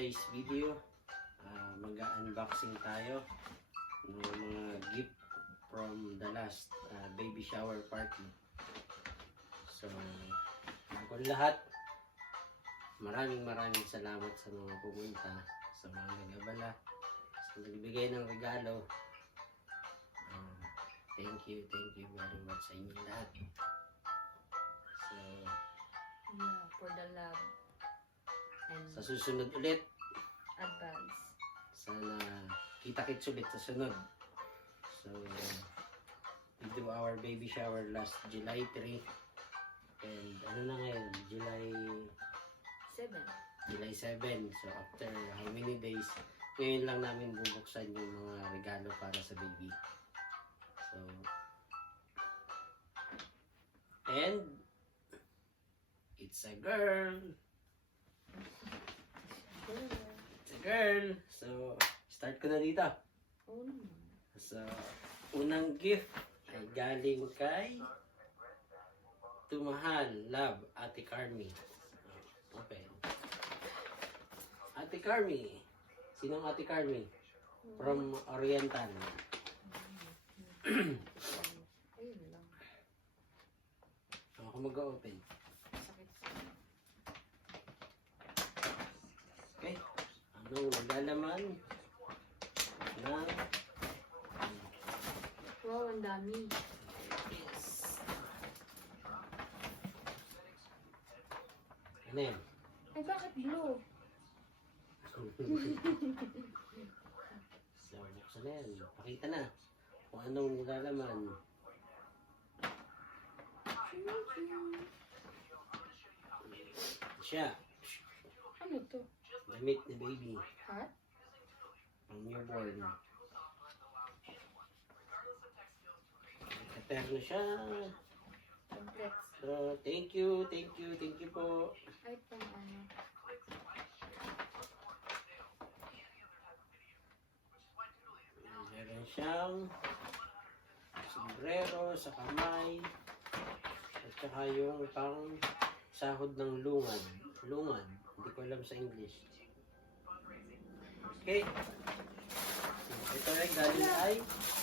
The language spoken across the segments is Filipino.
today's video, mag-unboxing tayo ng mga gift from the last baby shower party. So, bago lahat, maraming salamat sa mga pumunta, sa mga nag-abala, sa nagbigay ng regalo. Thank you very much sa inyo lahat. So, yeah, for the love and sa susunod ulit, advance. sana kita-kits ulit sa sunod. So, we do our baby shower last July 3. And ano na ngayon? July 7. So, after how many days, ngayon lang namin bubuksan yung mga regalo para sa baby. So, and it's a girl. It's a girl. So, start ko na dito. Oh no. So, unang gift ay galing kay Tumahal, Love, Ate Carmi. Open. Ate Carmi. Sinong Ate Carmi? From Oriental. Ayun lang. Ako mag-open. Sakit sa Okay. Anong naglalaman ng wow, ang dami. ano yan? Ay, bakit blue? So, buksan na yan. Pakita na kung anong nilalaman. Siya. Ano to? Damit ni baby. Hat? Ang newborn. Katerno siya. Complex. So, thank you po. Ay, pang ano. Meron siyang sombrero sa kamay at saka yung pang sahod ng lungad. Hindi ko alam sa English. Okay. Ito ay galing ay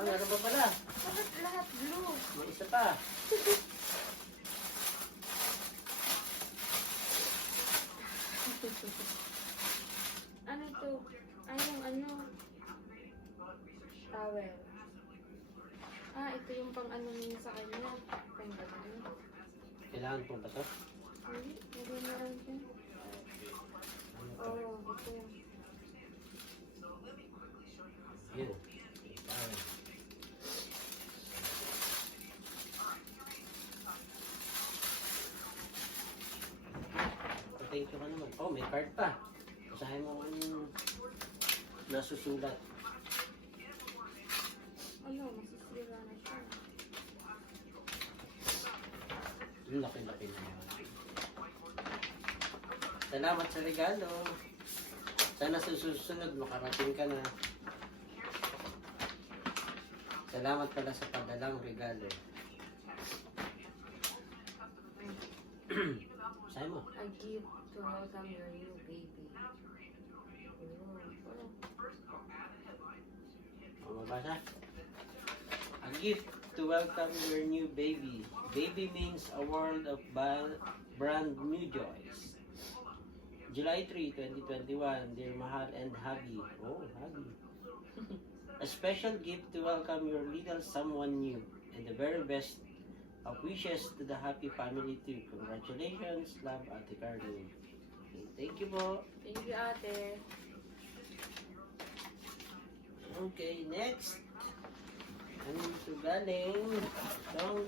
ano ba pala? Bakit lahat blue? May isa pa. Ano to? Ay, yung ano? Towel. Ah, ito yung pang ano niya sa kanya. Pang gano'n. Kailangan po ba ito? Hindi, hindi na lang siya. Ano to? Oo, ito. Yun. Kailangan. Thank you ka naman. Oh, may card pa. Basahin mo kung nasusulat. Ano, masisira na siya. Yung laki-laki na yun. Salamat sa regalo. Sana sa susunod makarating ka na. Salamat pala sa padalang regalo. Basahin mo. A gift to welcome your new baby. Mabasa? A gift to welcome your new baby. Baby means a world of brand new joys. July 3, 2021, dear Mahal and Hubby. Oh, Hubby. A special gift to welcome your little someone new and the very best of wishes to the happy family too. Congratulations, Love, Ate Carlo. Thank you po. Thank you, ate. Okay, next. Ano ito galing? Itong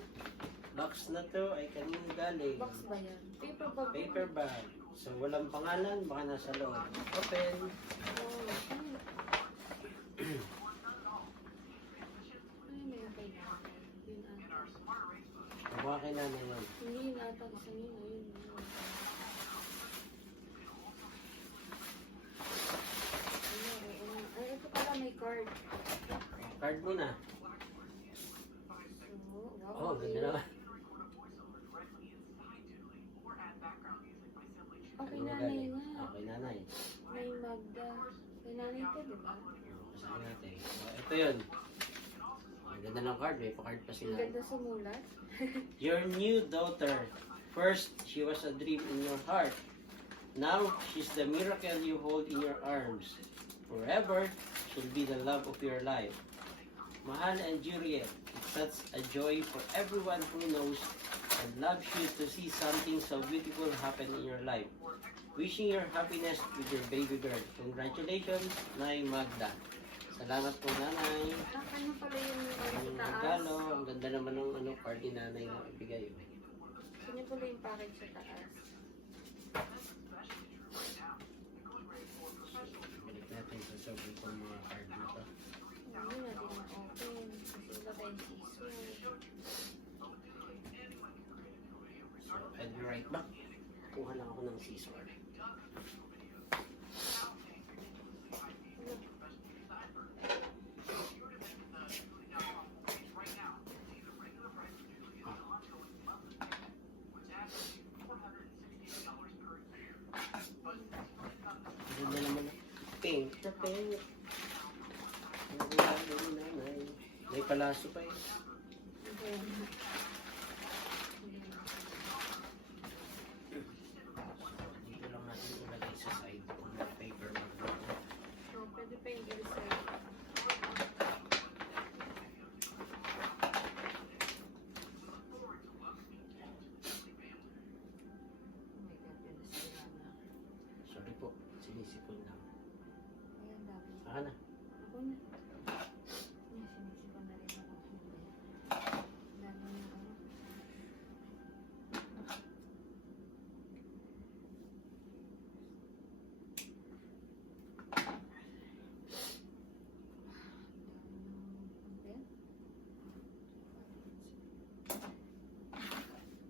box na to ay kanino galing? Box ba yan? Paper bag. Paper bag. So, walang pangalan, baka nasa loob. Open. Oh, ano? Ano na yung kay nanay? Yun ata. Mukha kay nanay yan. Hindi yun ata. Isa yun. Ayun. Ay, ito pala may card. Card muna. So, wow. Oh, ganda naman. Okay, nanay nga. Okay, nanay. May mag Magda. Kay nanay ito, di ba? Basahin natin. So, ito yun. Ang ganda ng card. May pa-card pa Ang sila. ganda sumulat. Your new daughter. First, she was a dream in your heart. Now, she's the miracle you hold in your arms. Forever, she'll be the love of your life. Mahal and Juliet, it's such a joy for everyone who knows and loves you to see something so beautiful happen in your life. Wishing your happiness with your baby girl. Congratulations, Nay Magda. Salamat po, Nanay. Ano pala yung Ang sa taas? regalo, ang ganda naman ng card ni Nanay na ibigay. Ano pala yung package sa taas? Balik natin sa sobrang itong mga card dito. Hindi natin ma-open. Kasi wala tayong scissor. So, I'll be right back. Kuha lang ako ng scissor. Ganda naman na. Pink na pink. Ang regalo ni Nanay. May palaso pa eh. Okay. Dito lang natin ilagay sa side ng paper bag. Oh, pwede pa yung i-reserve. Sorry po, sinisipon lang. Ayan, dami. Saka na. Ako na. Ayan, sinisipan na rin ako. Dami na ano.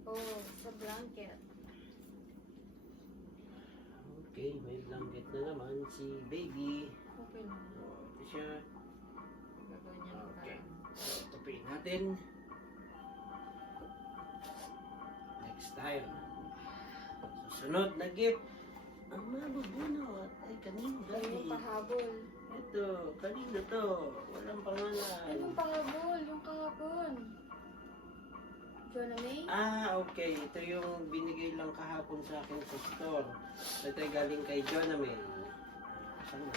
Oh, sa blanket. Okay, may blanket na naman si baby. Okay na. Oh, ito siya. Gagawin niya ng Okay. parang. So, tupiin natin. Next tayo. Susunod na gift. Ang mabubunot ay kanino Ayun galing? yung pahabol. Ito, kanino to? Walang pangalan. Anong pahabol? Yung kahapon. Jonah May? Ah, okay. Ito yung binigay lang kahapon sa akin sa store. Ito ay galing kay Jonah. Saan na?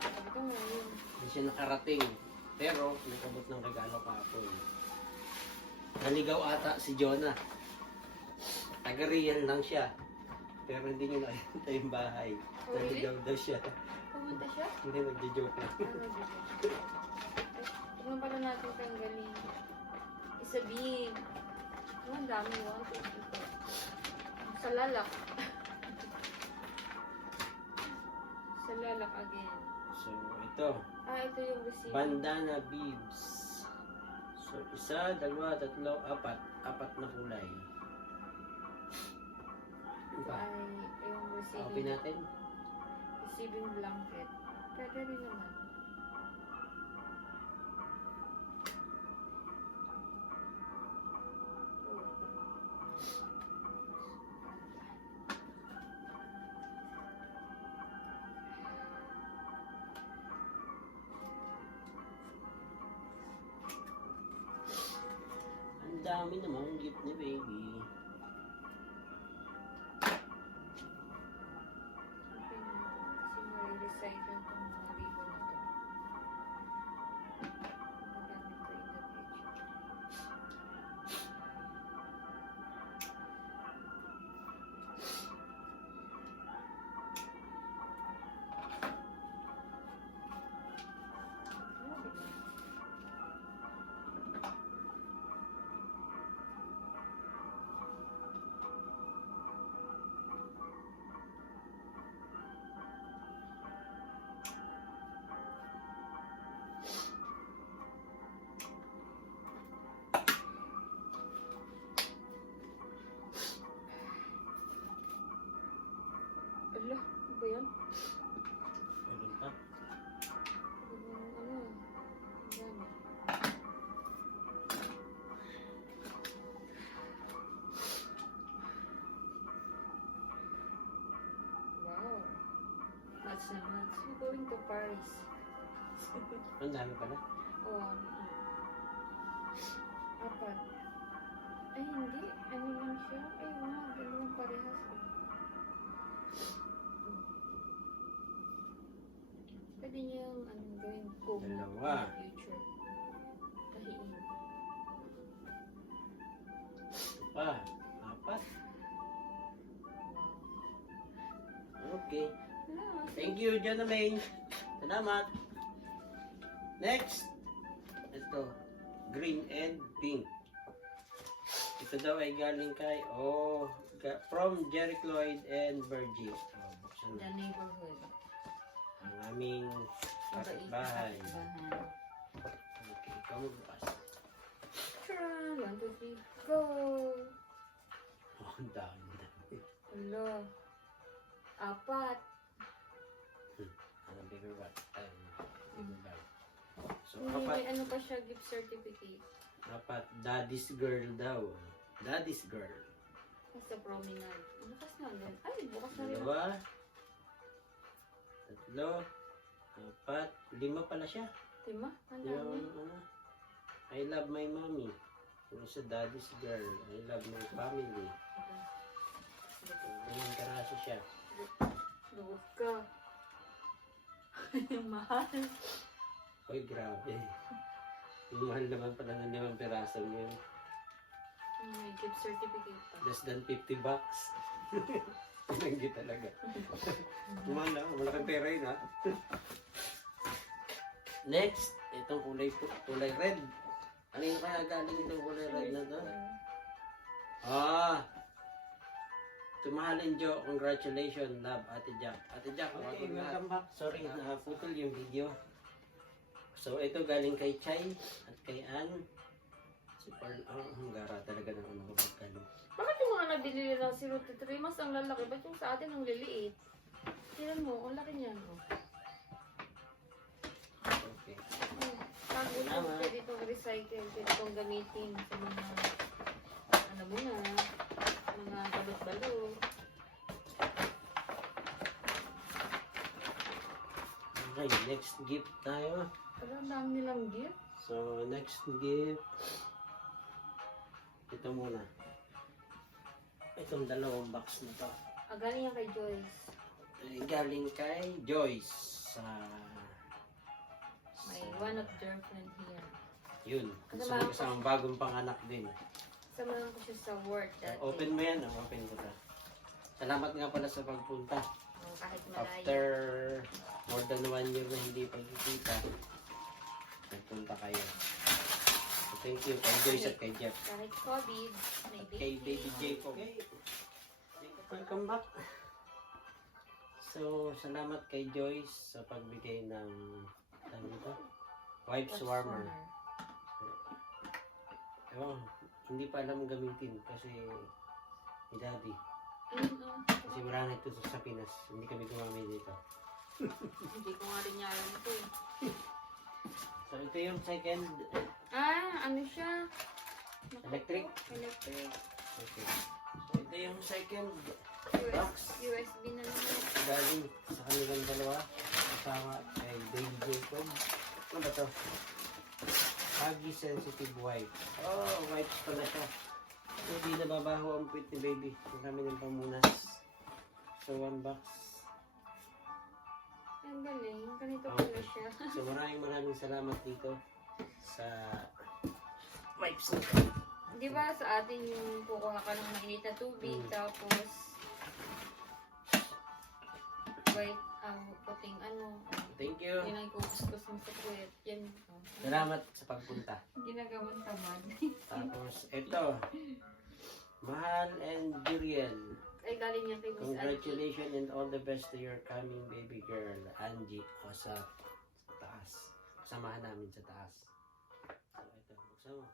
Sabi ko nga yun. Hindi siya nakarating. Pero, nakabot ng regalo kahapon. Naligaw ata si Jonah. Taga-Rian lang siya. Pero hindi niyo nakita yung bahay. Oh, really? Naligaw daw siya. Pumunta siya? Hindi, nagjo-joke lang. Tignan pala natin tanggalin. Isabihin. Oh, ang dami. 1, 2, 3, 4. Sa lalak. Sa lalak again. So, ito. Ah, ito yung receipt. Bandana bibs. So, isa, dalawa, tatlo, apat. Apat na kulay. Ano pa? Ay, yung Open receiving, natin. receiving blanket. Pwede rin naman. Ang dami namang gift ni baby. Kasi ma-recycle itong mga ribbon na to. Magamit ko in the future. Grabe na. months naman. So, going to Paris. Ang dami pala. Oh, 4. Ay, hindi. Ano lang siya? Ay, wow. Dalawang parehas. Pwede niya yung gawin ko Dalawa. in the future. Tahiin. Ito pa. 4. Okay. Wala. Thank you, John May. Salamat. Next. Ito. Green and pink. Ito daw ay galing kay, from Jerry Lloyd and Virgil. Buksan The na. neighborhood. Ang aming kapitbahay. Kapitbahay. Okay, ikaw magbukas. Tara! 1, 2, 3, go! Oh, ang dami. Hello. 4. Ano, bigger bag. Bigger bag. So, May ano pa siya, gift certificate. 4. Daddy's girl daw. Daddy's girl. Basta promenade. Bukas na din. Ay, bukas na rin. 2. 3. 4. 5 pala siya. 5? Ang Yung dami. I love my mommy. Yung isa daddy's girl. I love my family. Ganyan karaso siya. Luwag ka. Mahal. Uy, grabe. Yung mahal naman pala ng 5 piraso yun. May gift certificate pa. Less than 50 bucks. Pinanggi talaga. Mahal na. Malaking pera yun, ha? Next, itong kulay red. Ano yung kaya galing itong kulay red na to? Tumahalin Jo, congratulations, love, Ate Jack. Ate Jack, okay, welcome back. Sorry, naputol yung video. So, ito galing kay Chay at kay Ann. Si Pearl, ang gara talaga ng ano kapagkalo. Bakit yung mga nabili ng 0-3 mas ang lalaki? Ba't yung sa atin ang liliit? Tignan mo, ang laki niyan. Okay. Bago lang, pwede itong recycle, pwede itong gamitin sa mga, ano mo na, mga balot-balot. Okay, next gift tayo. Pero ang dami nilang gift. So, next gift. Ito muna. Itong 2 box na to. Galing yan kay Joyce. Ay, galing kay Joyce. Sa May one of girlfriend here. yun. Kasama ko Isang bagong panganak din. Samahan ko siya sa work dati. Open mo yan. Open ko ta. Salamat nga pala sa pagpunta. Kahit malayo. After more than 1 year na hindi pagkikita, nagpunta kayo. So, thank you kay Joyce at kay Jeff. Kahit COVID, may At kay Baby Jacob. Welcome back. So, salamat kay Joyce sa pagbigay ng ano ito? Wipes warmer. Oh, hindi pa alam gamitin kasi ni Daddy. Kasi wala na ito sa Pinas. Hindi kami gumamit dito. Hindi ko nga rin niya alam ito eh. So, ito yung second. Ano siya? Electric? Electric. Okay. So, ito yung second box. USB na naman. Galing sa kanilang dalawa. Kasama kay Baby Jacob. Ano ba ito? Huggy Sensitive Wipe. Oh, wipes pala siya. So, di nababaho ang puwit ni Baby. Marami ng pamunas. So, 1 box. Ang galing. Ganito pala siya. So, maraming salamat dito sa wipes na ito. Di ba sa atin yung kukuha ka ng mainit na tubig, tapos white, puting ano. Thank you. Yan ang kukuskus mo sa puwet. Yan. Salamat sa pagpunta. Ginagawang tamad. Tapos, ito. Mahal and Juriel. Ay, galing yan kay Miss Angie. Congratulations and all the best to your coming baby girl, Angie. O sa taas. Kasamahan namin sa taas. So, ito. Buksan mo.